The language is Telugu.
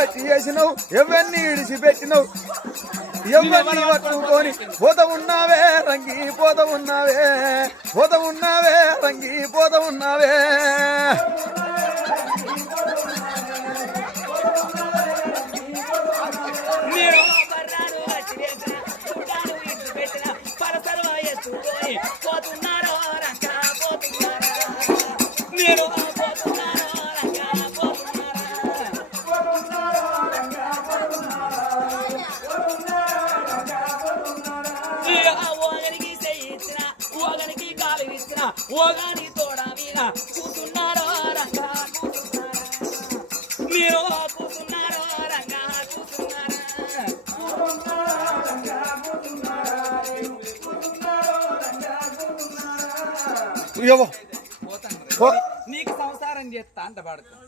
గట్టి చేసినావు ఎవరిని ఇడిచిపెట్టినావు ఎవరిని పట్టుకొని పోత ఉన్నావే రంగి పోత ఉన్నావే పోత ఉన్నావే రంగి పోత ఉన్నావే ఓగాని తోడా మీద కూతున్నారో రంగా మీరు కూతున్నారో రంగా కూతున్నారా నీకు సంసారం చేస్తా అంట పడుతుంది